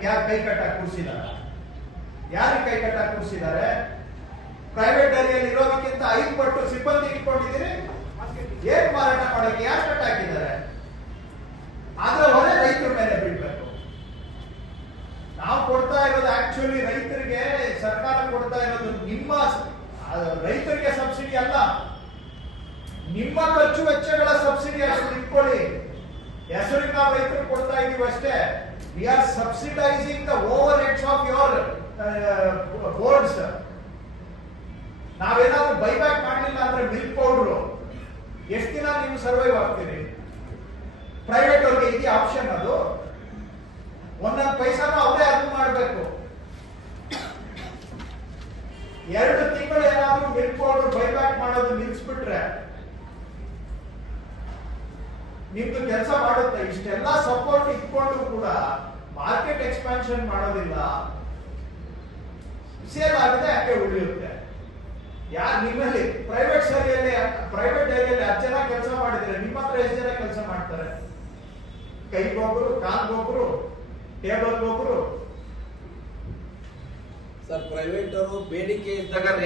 ನಿಮ್ಗೆ ಯಾರು ಕೈ ಕಟ್ಟಾಕ್ ಕೂರಿಸಿದಾರ? ಯಾರಿಗೆ ಕೈ ಕಟ್ಟಾಕ್ ಕೂರಿಸಿದ್ದಾರೆ? ಪ್ರೈವೇಟ್ ಡೈರಿಯಲ್ಲಿ ಇರೋದಕ್ಕಿಂತ 5 ಪಟ್ಟು ಸಿಬ್ಬಂದಿ ಇಟ್ಕೊಂಡಿದ್ದೀರಿ. ಏನ್ ಮಾರಾಟ ಮಾಡಕ್ಕೆ ಯಾರು ಕಟ್ಟಾಕಿದ್ದಾರೆ? ಆದ್ರೆ ಹೊರೆ ರೈತರ ಮೇಲೆ ಬಿಡ್ಬೇಕು. ನಾವು ಕೊಡ್ತಾ ಇರೋದು ಆಕ್ಚುಲಿ ರೈತರಿಗೆ, ಸರ್ಕಾರ ಕೊಡ್ತಾ ಇರೋದು ನಿಮ್ಮ ರೈತರಿಗೆ ಸಬ್ಸಿಡಿ ಅಲ್ಲ, ನಿಮ್ಮ ಖರ್ಚು ವೆಚ್ಚಗಳ ಸಬ್ಸಿಡಿ ಅಷ್ಟು ಇಟ್ಕೊಳ್ಳಿ. ಹೆಸರಿಗೆ ನಾವು ರೈತರು ಕೊಡ್ತಾ ಇದೀವಿ ಅಷ್ಟೇ. We are subsidising the overheads of your boards. ನಾವೇನಾದ್ರೂ ಬೈಬ್ಯಾಕ್ ಮಾಡಲಿಲ್ಲ ಅಂದ್ರೆ ಮಿಲ್ಕ್ ಪೌಡರ್ ಎಷ್ಟು ದಿನ ನೀವು ಸರ್ವೈವ್ ಆಗ್ತೀರಿ? ಪ್ರೈವೇಟ್ ಅವ್ರಿಗೆ ಇದೆಯಾ ಆಪ್ಷನ್? ಅದು ಒಂದೊಂದು ಪೈಸಾನು ಅವರೇ ಅದು ಮಾಡಬೇಕು. 2 ತಿಂಗಳು ಏನಾದ್ರೂ ಮಿಲ್ಕ್ ಪೌಡರ್ ಬೈಬ್ಯಾಕ್ ಮಾಡೋದು ನಿಲ್ಸ್ಬಿಟ್ರೆ ನಿಮ್ದು ಕೆಲಸ ಮಾಡುತ್ತೆ. ಇಷ್ಟೆಲ್ಲ ಸಪೋರ್ಟ್ ಇಟ್ಕೊಂಡು ಕೂಡ ಮಾರ್ಕೆಟ್ ಎಕ್ಸ್ಪಾನ್ಷನ್ ಮಾಡೋದಿಲ್ಲ. ಸೇಲ್ ಆಗಿದೆ ಯಾಕೆ ಉಳಿಯುತ್ತೆ? ಯಾರು ನಿಮ್ಮಲ್ಲಿ ಪ್ರೈವೇಟ್ ಡೈರಿಯಲ್ಲಿ 10 ಜನ ಕೆಲಸ ಮಾಡಿದ್ರೆ ನಿಮ್ಮ ಹತ್ರ ಎಷ್ಟು ಜನ ಕೆಲಸ ಮಾಡ್ತಾರೆ? ಕೈಗೊಬ್ಬರು, ಕಾಲ್ಗೊಬ್ಬರು, ಟೇಬಲ್ಗೊಬ್ಬರು. ಸರ್, ಪ್ರೈವೇಟ್ ಅವರು ಬೇಡಿಕೆ ಇದ್ದಾಗ